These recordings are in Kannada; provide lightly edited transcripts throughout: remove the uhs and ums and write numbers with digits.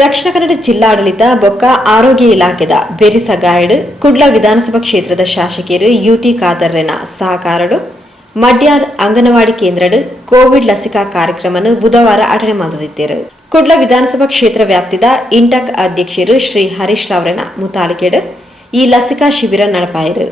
ದಕ್ಷಿಣ ಕನ್ನಡ ಜಿಲ್ಲಾಡಳಿತ ಬೊಕ್ಕ ಆರೋಗ್ಯ ಇಲಾಖೆದ ಬೆರಿಸ ಗೈಡ್ ಕುಡ್ಲ ವಿಧಾನಸಭಾ ಕ್ಷೇತ್ರದ ಶಾಸಕಿಯರು ಯುಟಿ ಖಾದರ್ರೆನ ಸಹಕಾರಡು ಮಡ್ಯಾರ್ ಅಂಗನವಾಡಿ ಕೇಂದ್ರಡು ಕೋವಿಡ್ ಲಸಿಕಾ ಕಾರ್ಯಕ್ರಮವನ್ನು ಬುಧವಾರ ಅಟನೆ ಮಾಡಿದ್ದರು. ಕುಡ್ಲ ವಿಧಾನಸಭಾ ಕ್ಷೇತ್ರ ವ್ಯಾಪ್ತಿದ ಇಂಟಕ್ ಅಧ್ಯಕ್ಷರು ಶ್ರೀ ಹರೀಶ್ ರಾವ್ರೆನ ಮುತಾಲಿಕೆಡು ಈ ಲಸಿಕಾ ಶಿಬಿರ ನಡಪಾಯರು.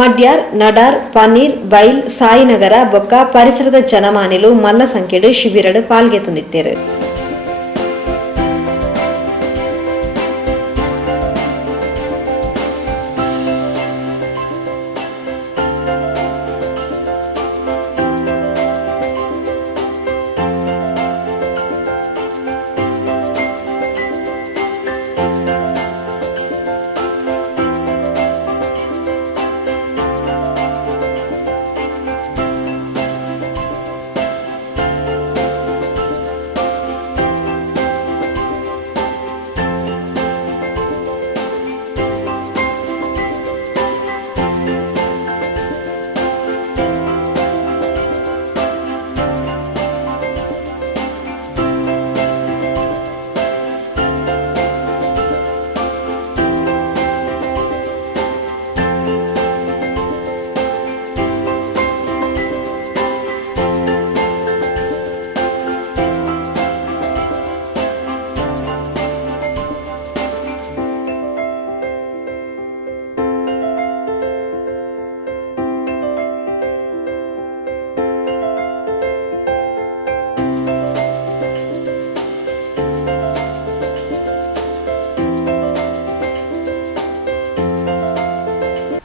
ಮಡ್ಯಾರ್, ನಡಾರ್, ಪನ್ನೀರ್, ಬೈಲ್, ಸಾಯಿನಗರ ಬೊಕ್ಕ ಪರಿಸರದ ಜನಮಾನಿಲು ಮಲ್ಲ ಸಂಖ್ಯೆಡು ಶಿಬಿರಡು ಪಾಲ್ಗೆ ತಂದಿತ್ತೇರು.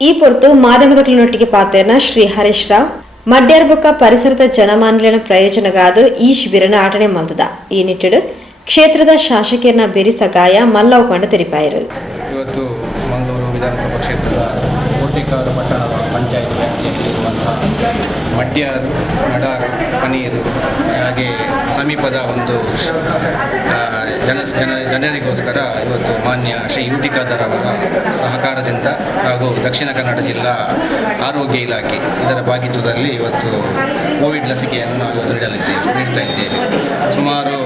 ಈ ಪೊರ್ತು ಮಾಧ್ಯಮದೊಟ್ಟಿಗೆ ಪಾತೇನ ಶ್ರೀ ಹರೀಶ್ ರಾವ್ ಮಡ್ಯಾರ್ ಬೊಕ್ಕ ಪರಿಸರದ ಜನಮಾನಲಿನ ಪ್ರಯೋಜನಗಾದ ಈ ಶಿಬಿರನ ಆಟನೆ ಮಲ್ತದ. ಈ ನಿಟ್ಟಿಡು ಕ್ಷೇತ್ರದ ಶಾಸಕಿಯರನ್ನ ಬೆರಿಸ ಗಾಯ ಮಲ್ಲ ಉಪಂಡ ತೆರಿಪಾಯರು. ಇವತ್ತು ಮಂಗಳೂರು ವಿಧಾನಸಭಾ ಕ್ಷೇತ್ರದ ಕೋಟಿಕಾರು ಪಟ್ಟಣದ ಪಂಚಾಯತ್ ವ್ಯಾಪ್ತಿಯಲ್ಲಿರುವಂತಹ ಮಡ್ಯಾರು, ನಡಾರು, ಪನೀರು ಹಾಗೆ ಸಮೀಪದ ಒಂದು ಜನರಿಗೋಸ್ಕರ ಇವತ್ತು ಮಾನ್ಯ ಶ್ರೀ ಯುಟಿ ಖಾದರ್ ಅವರ ಸಹಕಾರದಿಂದ ಹಾಗೂ ದಕ್ಷಿಣ ಕನ್ನಡ ಜಿಲ್ಲಾ ಆರೋಗ್ಯ ಇಲಾಖೆ ಇದರ ಭಾಗಿತ್ವದಲ್ಲಿ ಇವತ್ತು ಕೋವಿಡ್ ಲಸಿಕೆಯನ್ನು ನಾವು ಇವತ್ತು ನೀಡ್ತಾ ಇದ್ದೇವೆ. ಸುಮಾರು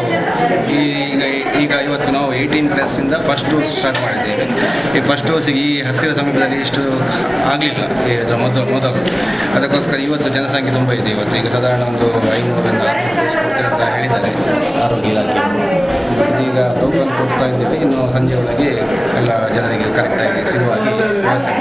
ಈಗ ಇವತ್ತು ನಾವು 18+ ಫಸ್ಟ್ ಡೋಸ್ ಸ್ಟಾರ್ಟ್ ಮಾಡಿದ್ದೇವೆ. ಈ ಫಸ್ಟ್ ಡೋಸಿಗೆ ಈ ಹತ್ತಿರ ಸಮೀಪದಲ್ಲಿ ಇಷ್ಟು ಆಗಲಿಲ್ಲ ಮೊದಲು. ಅದಕ್ಕೋಸ್ಕರ ಇವತ್ತು ಜನಸಂಖ್ಯೆ ತುಂಬ ಇದೆ. ಇವತ್ತು ಈಗ ಸಾಧಾರಣ ಒಂದು 500ರಿಂದ 600 ಡೋಸ್ ಕೊಡ್ತೀವಿ ಅಂತ ಹೇಳಿದ್ದಾರೆ ಆರೋಗ್ಯ ಇಲಾಖೆ. ಈಗ ಟೋಕನ್ ಕೊಡ್ತಾ ಇದ್ದೇವೆ. ಇನ್ನು ಸಂಜೆ ಒಳಗೆ ಎಲ್ಲ ಜನರಿಗೆ ಕರೆಕ್ಟಾಗಿ ಸಿಗುವ ಹಾಗೆ ವ್ಯವಸ್ಥೆ